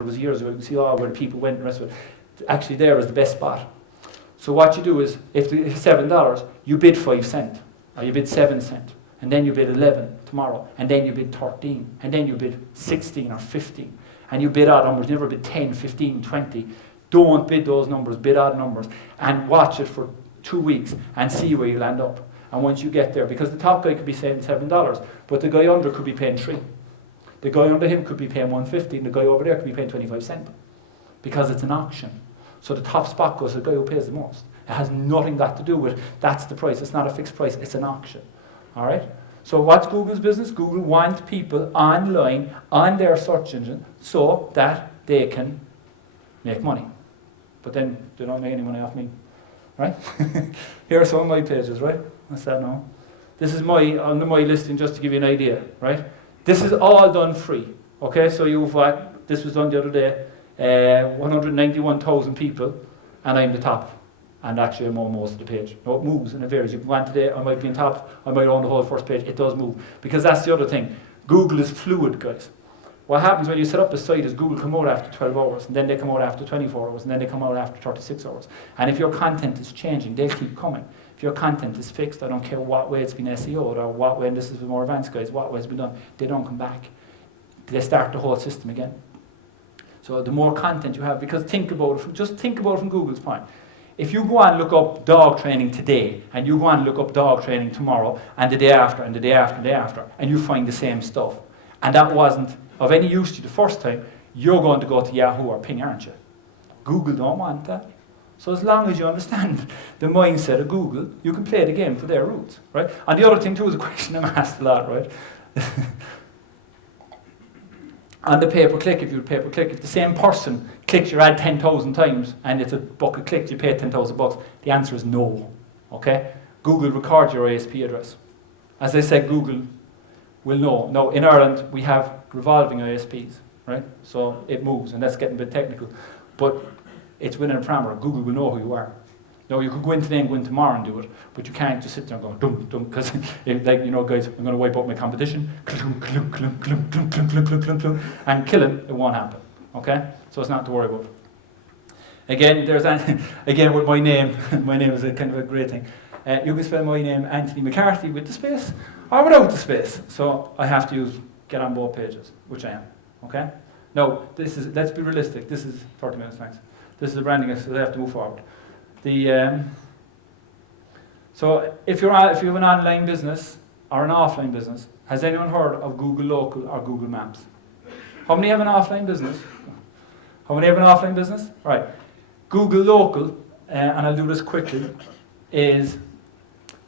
it was years ago, you can see all where the people went and the rest of it. Actually there is the best spot. So what you do is, if it's $7, you bid 5 cents, or you bid 7 cents, and then you bid 11 tomorrow, and then you bid 13, and then you bid 16 or 15, and you bid odd numbers, you never bid 10, 15, 20. Don't bid those numbers, bid odd numbers, and watch it for 2 weeks and see where you land up. And once you get there, because the top guy could be saying $7, but the guy under could be paying 3. The guy under him could be paying 150, and the guy over there could be paying 25 cents, because it's an auction. So the top spot goes to the guy who pays the most. It has nothing got to do with that's the price. It's not a fixed price. It's an auction. All right. So what's Google's business? Google wants people online on their search engine so that they can make money. But then they don't make any money off me, right? Here are some of my pages, right? What's that now? This is under my listing, just to give you an idea, right? This is all done free. Okay. So this was done the other day. 191,000 people, and I'm the top. And actually I'm on most of the page. No, it moves and it varies. You can go on today, I might be on top, I might own the whole first page. It does move. Because that's the other thing. Google is fluid, guys. What happens when you set up a site is Google come out after 12 hours, and then they come out after 24 hours, and then they come out after 36 hours. And if your content is changing, they keep coming. If your content is fixed, I don't care what way it's been SEO'd, or what way, and this is the more advanced guys, what way it's been done, they don't come back. They start the whole system again. So the more content you have, because just think about it from Google's point. If you go and look up dog training today, and you go and look up dog training tomorrow, and the day after, and the day after, and the day after, and you find the same stuff, and that wasn't of any use to you the first time, you're going to go to Yahoo or Ping, aren't you? Google don't want that. So as long as you understand the mindset of Google, you can play the game to their roots, right? And the other thing too is a question I'm asked a lot, right? On the pay-per-click, if the same person clicks your ad 10,000 times and it's a buck of clicks, you pay $10,000, the answer is no. Okay? Google records your ISP address. As I said, Google will know. Now, in Ireland, we have revolving ISPs, right? So it moves, and that's getting a bit technical. But it's within a parameter. Google will know who you are. Now, you could go in today and go in tomorrow and do it, but you can't just sit there and go, dum, dum, because, like, you know, guys, I'm going to wipe out my competition, and kill him, it won't happen, okay? So it's not to worry about. Again, again, with my name is a kind of a great thing. You can spell my name, Anthony McCarthy, with the space, or without the space. So I have to get on both pages, which I am, okay? Now, let's be realistic, this is 30 minutes, thanks. This is the branding, so I have to move forward. So if you have an online business or an offline business, has anyone heard of Google Local or Google Maps? How many have an offline business? How many have an offline business? Right. Google Local, and I'll do this quickly, is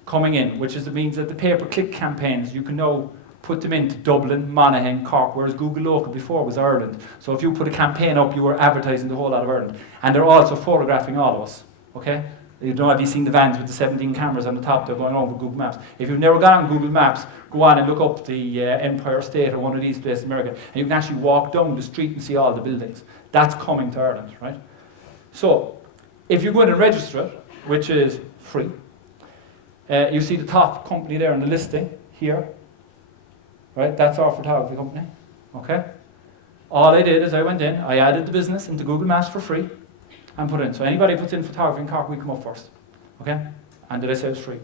coming in, which means that the pay-per-click campaigns, you can now put them into Dublin, Monaghan, Cork, whereas Google Local before was Ireland. So if you put a campaign up, you were advertising the whole lot of Ireland. And they're also photographing all of us. Okay? You don't have you seen the vans with the 17 cameras on the top, they're going on with Google Maps. If you've never gone on Google Maps, go on and look up the Empire State or one of these places in America, and you can actually walk down the street and see all the buildings. That's coming to Ireland, right? So, if you go in and register it, which is free, you see the top company there on the listing here, right? That's our photography company, okay? All I did is I went in, I added the business into Google Maps for free, and put it in. So anybody puts in photography in Cork, we come up first. Okay? And did I say it's free?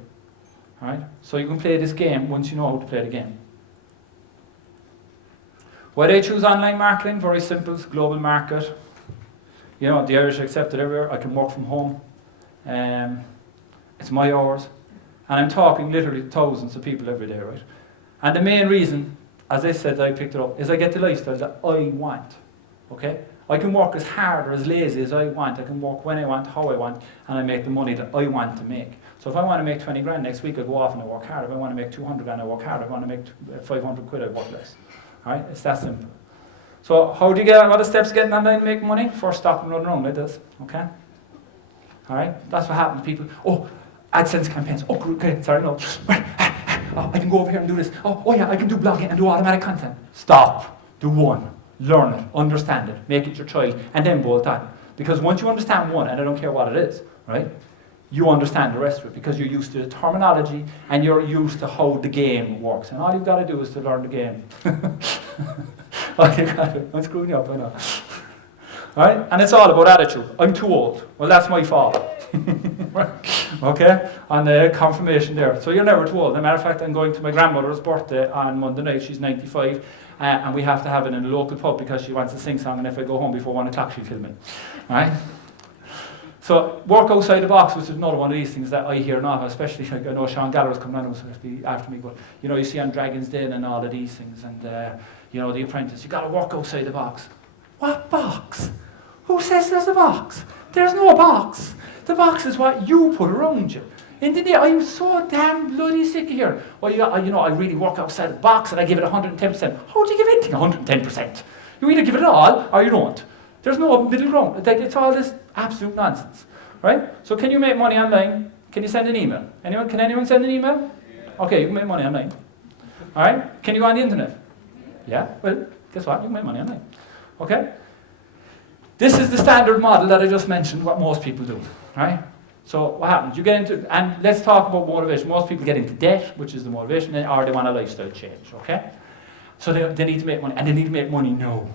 Alright? So you can play this game once you know how to play the game. Why do I choose online marketing? Very simple. It's a global market. You know, the Irish are accepted everywhere. I can work from home. It's my hours. And I'm talking literally thousands of people every day, right? And the main reason, as I said, I picked it up, is I get the lifestyle that I want. Okay? I can work as hard or as lazy as I want. I can work when I want, how I want, and I make the money that I want to make. So if I want to make 20 grand next week, I go off and I work hard. If I want to make 200 grand, I work hard. If I want to make 500 quid, I work less. All right? It's that simple. So how do you what are the steps to getting online and make money? First, stop and run around like this. Okay? All right? That's what happens. People, oh, AdSense campaigns. Oh, okay, sorry, no. Oh, I can go over here and do this. Oh yeah, I can do blogging and do automatic content. Stop. Do one. Learn it, understand it, make it your child, and then bolt on. Because once you understand one, and I don't care what it is, right? You understand the rest of it because you're used to the terminology and you're used to how the game works. And all you've got to do is to learn the game. All you got to, I'm screwing you up, I know. Right? And it's all about attitude. I'm too old. Well, that's my fault. Okay? On the confirmation there. So you're never too old. As a matter of fact, I'm going to my grandmother's birthday on Monday night. She's 95. And we have to have it in a local pub because she wants to sing song. And if I go home before 1 o'clock, she'll kill me. Right? So work outside the box, which is another one of these things that I hear now, especially, like, I know Sean Gallagher's coming on after me, but you see on Dragon's Den and all of these things, and The Apprentice, you got to work outside the box. What box? Who says there's a box? There's no box. The box is what you put around you. In the day, I'm so damn bloody sick of here. I really work outside the box and I give it 110%. How do you give anything 110%? You either give it all or you don't. There's no middle ground. It's all this absolute nonsense, right? So can you make money online? Can you send an email? Can anyone send an email? Okay, you can make money online. All right? Can you go on the internet? Yeah? Well, guess what? You can make money online. Okay? This is the standard model that I just mentioned, what most people do, right? So what happens? You get into, and let's talk about motivation. Most people get into debt, which is the motivation, or they want a lifestyle change, okay? So they need to make money, and they need to make money now.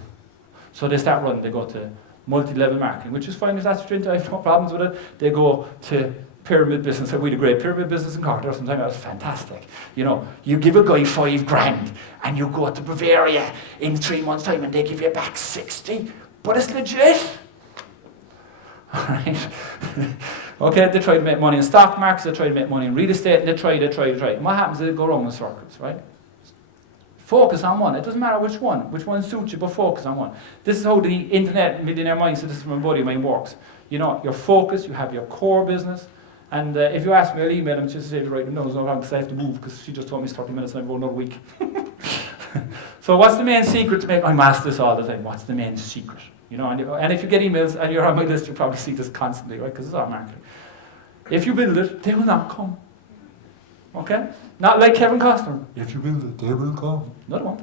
So they start running, they go to multi-level marketing, which is fine if that's what you're into, I have no problems with it. They go to pyramid business. We had a great pyramid business in Carthy sometime. That was fantastic. You give a guy $5,000 and you go to Bavaria in 3 months' time and they give you back 60, but it's legit. Alright? Okay, they try to make money in stock markets, they try to make money in real estate, they try. And what happens is they go around in circles, right? Focus on one. It doesn't matter which one suits you, but focus on one. This is how the internet millionaire mindset, this is my buddy of mine, works. Your focus, you have your core business, and if you ask me, I'll email him just to say to write them down, no wrong, because I have to move, because she just told me it's 30 minutes and I'm going another week. So what's the main secret to make, I'm asked this all the time, what's the main secret? And if you get emails and you're on my list, you probably see this constantly, right, because it's all marketing. If you build it, they will not come. Okay? Not like Kevin Costner. If you build it, they will come. No, they won't.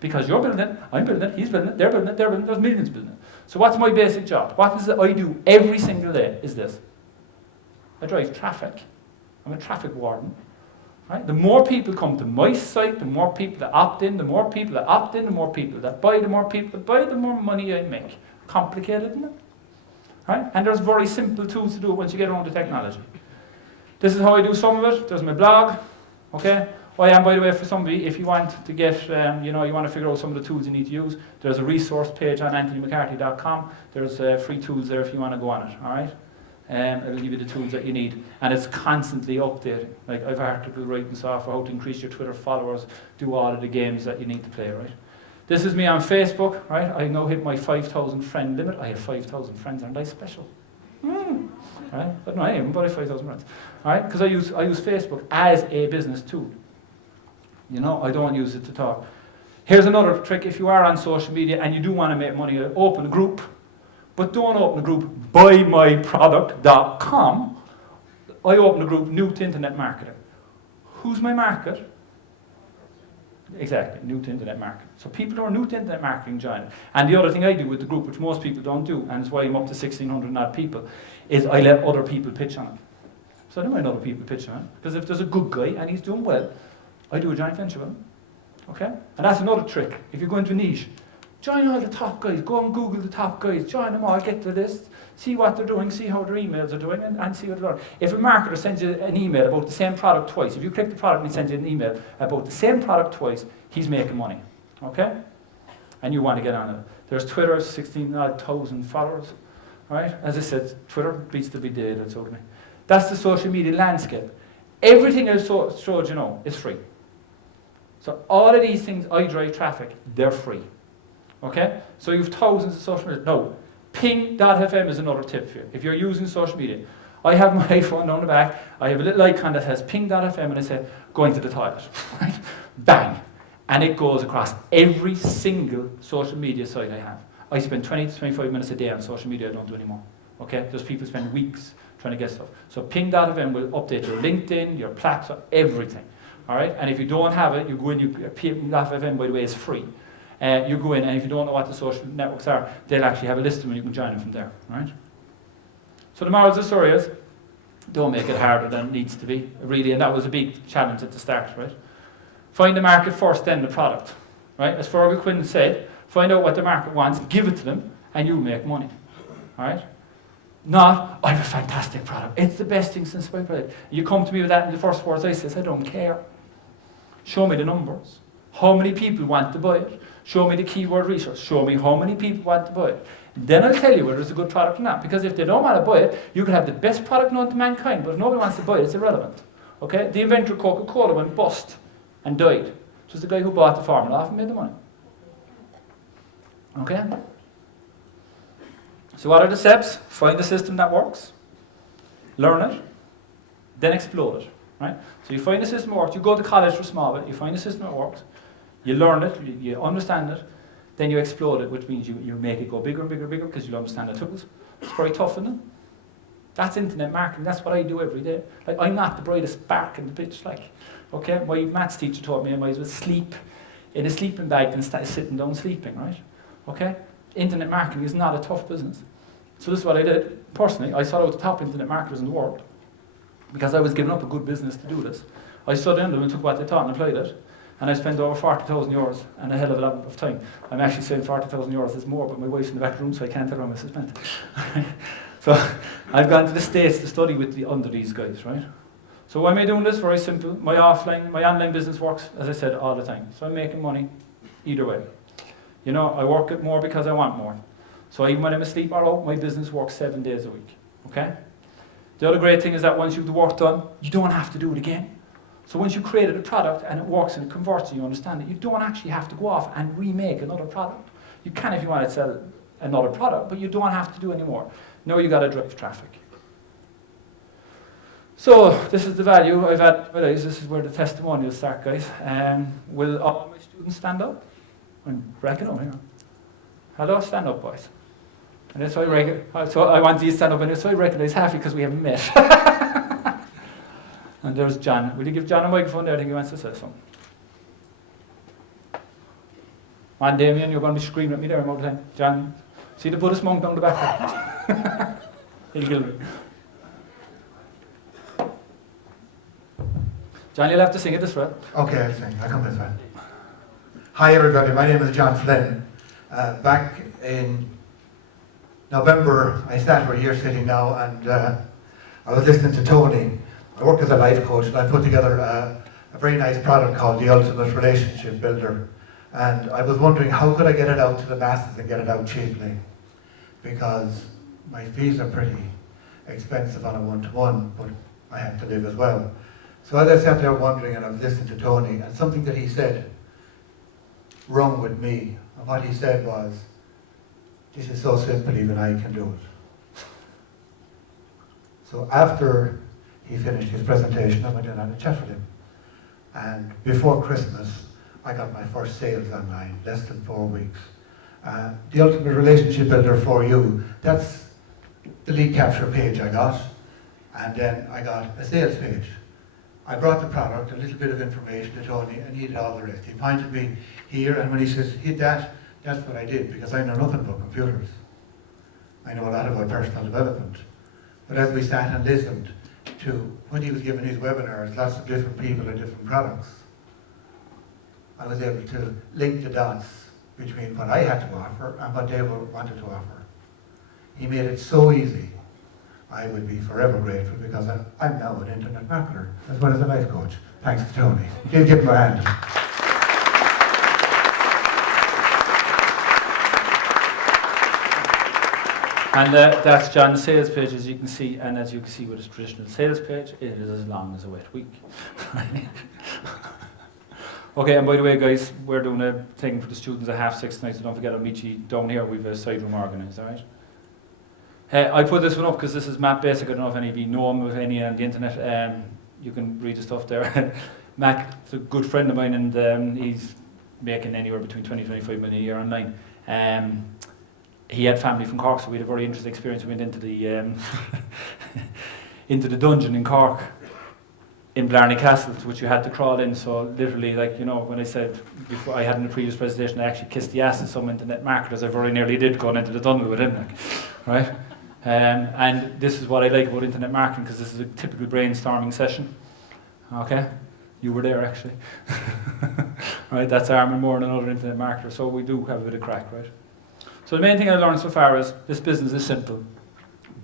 Because you're building it, I'm building it, he's building it, they're building it, there's millions building it. So what's my basic job? What is it I do every single day is this. I drive traffic. I'm a traffic warden. Right? The more people come to my site, the more people that opt in, the more people that opt in, the more people that buy, the more people that buy, the more money I make. Complicated, isn't it? Right? And there's very simple tools to do it once you get around the technology. This is how I do some of it. There's my blog. Okay? I am, by the way, for somebody, if you want to get, you want to figure out some of the tools you need to use, there's a resource page on anthonymccarthy.com. There's free tools there if you want to go on it, all right? It'll give you the tools that you need. And it's constantly updating. Like, I've article writing software, how to increase your Twitter followers, do all of the games that you need to play, right? This is me on Facebook, right? I now hit my 5,000 friend limit. I have 5,000 friends, aren't I special? Right? But no, I haven't, but I have 5,000 friends. All right? Because I use Facebook as a business tool. I don't use it to talk. Here's another trick. If you are on social media and you do want to make money, open a group. But don't open a group, buymyproduct.com. I open a group, new to internet marketing. Who's my market? Exactly, new to internet marketing. So people who are new to internet marketing join it. And the other thing I do with the group, which most people don't do, and it's why I'm up to 1,600 odd people, is I let other people pitch on it. So I don't mind other people pitching on it. Because if there's a good guy and he's doing well, I do a joint venture with him. Okay? And that's another trick. If you go into a niche, join all the top guys. Go and Google the top guys. Join them all. Get the list. See what they're doing. See how their emails are doing. And see what they're doing. If a marketer sends you an email about the same product twice, if you click the product and he sends you an email about the same product twice, he's making money. Okay? And you want to get on it. There's Twitter, 16,000 followers. Right? As I said, Twitter beats the big data. That's okay. That's the social media landscape. Everything I showed you is free. So all of these things, I drive traffic, they're free. Okay? So you have thousands of social media. No, ping.fm is another tip for you. If you're using social media, I have my iPhone down the back, I have a little icon that says ping.fm and I say, going to the toilet. Right? Bang! And it goes across every single social media site I have. I spend 20 to 25 minutes a day on social media, I don't do anymore. Okay? There's people spend weeks trying to get stuff. So ping.fm will update your LinkedIn, your platform, everything. All right? And if you don't have it, you go in, ping.fm, by the way, is free. You go in, and if you don't know what the social networks are, they'll actually have a list of them, and you can join them from there. Right? So the moral of the story is, don't make it harder than it needs to be, really, and that was a big challenge at the start, right? Find the market first, then the product. Right? As Fergal Quinn said, find out what the market wants, give it to them, and you make money, alright? Not, I have a fantastic product, it's the best thing since my product. You come to me with that in the first words I say, I don't care. Show me the numbers. How many people want to buy it? Show me the keyword research. Show me how many people want to buy it. Then I'll tell you whether it's a good product or not. Because if they don't want to buy it, you could have the best product known to mankind, but if nobody wants to buy it, it's irrelevant. Okay? The inventor of Coca-Cola went bust and died. It was the guy who bought the formula off and made the money. Okay? So what are the steps? Find a system that works, learn it, then explode it. Right? So you find a system that works, you go to college for small bit, you find a system that works, you learn it, you understand it, then you explode it, which means you make it go bigger and bigger and bigger because you'll understand the tools. It's very tough, isn't it? That's internet marketing, that's what I do every day. Like, I'm not the brightest spark in the pitch, like, okay? My maths teacher taught me I might as well sleep in a sleeping bag than sitting down sleeping, right? Okay? Internet marketing is not a tough business. So this is what I did. Personally, I sought out the top internet marketers in the world because I was giving up a good business to do this. I studied in them and took what they taught and applied it. And I spent over 40,000 euros and a hell of a lot of time. I'm actually saying 40,000 euros is more, but my wife's in the back of the room, so I can't tell her how much I spent. So I've gone to the States to study with under these guys, right? So why am I doing this? Very simple. My online business works, as I said, all the time. So I'm making money either way. You know, I work it more because I want more. So even when I'm asleep or out, my business works 7 days a week, okay? The other great thing is that once you've the work done, you don't have to do it again. So once you've created a product and it works and it converts and you understand it, you don't actually have to go off and remake another product. You can if you want to sell another product, but you don't have to do any more. Now you got to drive traffic. So this is the value I've had. Well, this is where the testimonials start, guys. Will all my students stand up? I'm breaking on here. Hello, stand up, boys. And that's why I want you to stand up, and that's why I recognise Happy because we haven't met. And there's John. Will you give John a microphone there? I think he wants to say something. Man, Damien, you're going to be screaming at me there all the time. John, see the Buddhist monk down the back there? He'll kill me. John, you'll have to sing it this way. Okay, I'll sing. I'll come this way. Hi everybody, my name is John Flynn. Back in November, I sat right here sitting now, and I was listening to Tony. I work as a life coach, and I put together a very nice product called the Ultimate Relationship Builder. And I was wondering, how could I get it out to the masses and get it out cheaply? Because my fees are pretty expensive on a one-to-one, but I have to live as well. So as I sat there wondering, and I was listening to Tony, and something that he said rung with me. And what he said was, this is so simple, even I can do it. So after he finished his presentation, I went in and had a chat with him. And before Christmas, I got my first sales online, less than 4 weeks. The Ultimate Relationship Builder for you, that's the lead capture page I got. And then I got a sales page. I brought the product, a little bit of information to Tony, and he did all the rest. He pointed me here, and when he says, hit that, that's what I did, because I know nothing about computers. I know a lot about personal development. But as we sat and listened to, when he was giving his webinars, lots of different people and different products, I was able to link the dots between what I had to offer and what they wanted to offer. He made it so easy. I would be forever grateful, because I'm now an internet marketer as well as a life coach. Thanks to Tony. Please give him a hand. And that's John's sales page, as you can see, and as you can see with his traditional sales page, it is as long as a wet week. Okay, and by the way, guys, we're doing a thing for the students at 6:30 tonight, so don't forget, I'll meet you down here. We've a side room organised, all right? I put this one up because this is Matt Basic. I don't know if any of you know him, if any on the internet. You can read the stuff there. Matt's a good friend of mine, and he's making anywhere between 20 and 25 million a year online. He had family from Cork, so we had a very interesting experience. We went into the into the dungeon in Cork, in Blarney Castle, which you had to crawl in. So literally, like, you know, when I said before, I had in the previous presentation, I actually kissed the ass of some internet marketers. I very nearly did going into the tunnel with him, like, right? And this is what I like about internet marketing, because this is a typical brainstorming session. Okay, you were there actually. Right, that's Armin Moore and another internet marketer. So we do have a bit of crack, right? So the main thing I learned so far is this business is simple,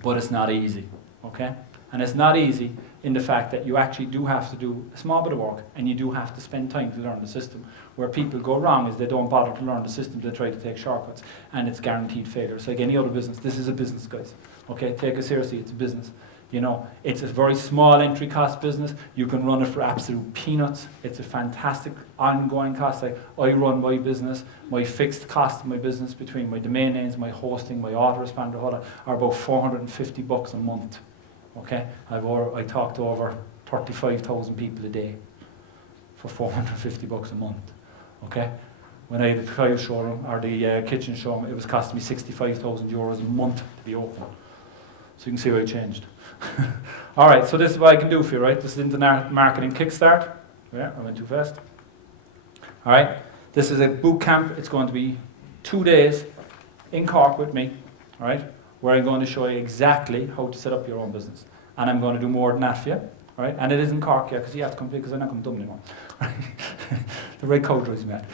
but it's not easy, okay? And it's not easy in the fact that you actually do have to do a small bit of work, and you do have to spend time to learn the system. Where people go wrong is they don't bother to learn the system, they try to take shortcuts, and it's guaranteed failure. So like any other business, this is a business, guys. Okay, take it seriously, it's a business. You know, it's a very small entry cost business. You can run it for absolute peanuts. It's a fantastic ongoing cost. Like I run my business, my fixed cost of my business between my domain names, my hosting, my autoresponder, all that, are about $450 a month. Okay, I talk to over 35,000 people a day for $450 a month. Okay, when I had the tile showroom or the kitchen showroom, it was costing me €65,000 a month to be open. So you can see how I changed. All right, so this is what I can do for you, right? This is Internet Marketing Kickstart. Yeah, I went too fast. All right, this is a boot camp. It's going to be 2 days in Cork with me, all right, where I'm going to show you exactly how to set up your own business. And I'm going to do more than that for you, all right? And it is in Cork, yeah, because you have to come because I'm not coming to Dublin anymore. The red coat drives me mad.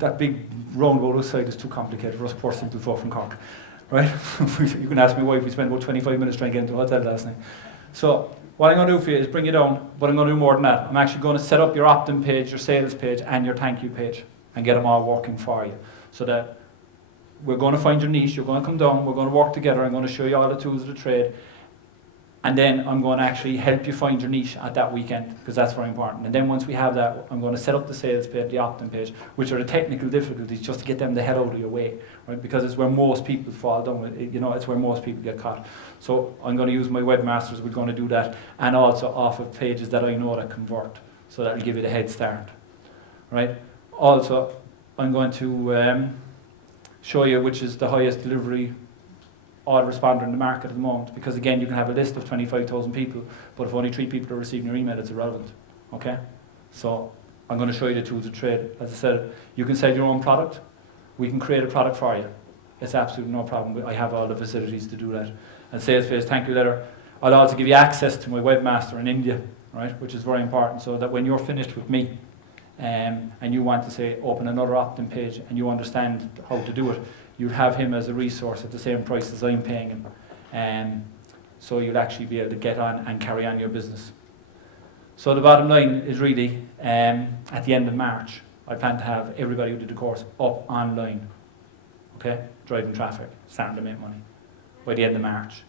That big roundabout outside is too complicated for us poor simple folk from Cork. Right? You can ask me why we spent about 25 minutes trying to get into a hotel last night. So what I'm going to do for you is bring you down, but I'm going to do more than that. I'm actually going to set up your opt-in page, your sales page, and your thank you page, and get them all working for you. So that we're going to find your niche, you're going to come down, we're going to work together, I'm going to show you all the tools of the trade, and then I'm going to actually help you find your niche at that weekend, because that's very important. And then once we have that, I'm going to set up the sales page, the opt-in page, which are the technical difficulties, just to get them the hell out of your way, right? Because it's where most people fall down, you know, it's where most people get caught. So I'm going to use my webmasters, we're going to do that, and also off of pages that I know that convert, so that will give you the head start, right? Also, I'm going to show you which is the highest delivery autoresponder in the market at the moment, because again you can have a list of 25,000 people, but if only 3 people are receiving your email, it's irrelevant. Okay, so I'm going to show you the tools of trade. As I said, you can sell your own product, we can create a product for you, it's absolutely no problem. I have all the facilities to do that. And sales page, thank you letter, I'll also give you access to my webmaster in India, right, which is very important, so that when you're finished with me and you want to say open another opt-in page and you understand how to do it, you'd have him as a resource at the same price as I'm paying him. So you'll actually be able to get on and carry on your business. So the bottom line is really, at the end of March, I plan to have everybody who did the course up online, okay, driving traffic, starting to make money by the end of March,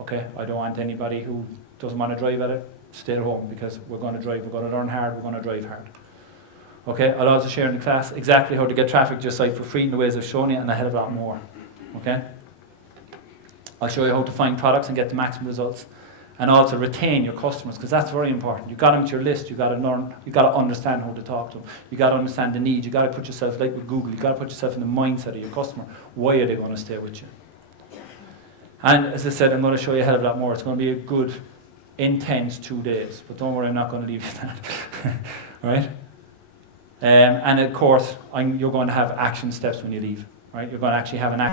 okay? I don't want anybody who doesn't want to drive at it, stay at home, because we're going to drive, we're going to learn hard, we're going to drive hard. Okay, I'll also share in the class exactly how to get traffic just like for free in the ways I've shown you, and a hell of a lot more. Okay? I'll show you how to find products and get the maximum results, and also retain your customers, because that's very important. You've got them to your list, you've got to learn, you've got to understand how to talk to them, you've got to understand the need, you've got to put yourself, like with Google, you've got to put yourself in the mindset of your customer. Why are they going to stay with you? And as I said, I'm going to show you a hell of a lot more. It's going to be a good, intense 2 days, but don't worry, I'm not going to leave you that. Right? And of course, you're going to have action steps when you leave, right? You're going to actually have an action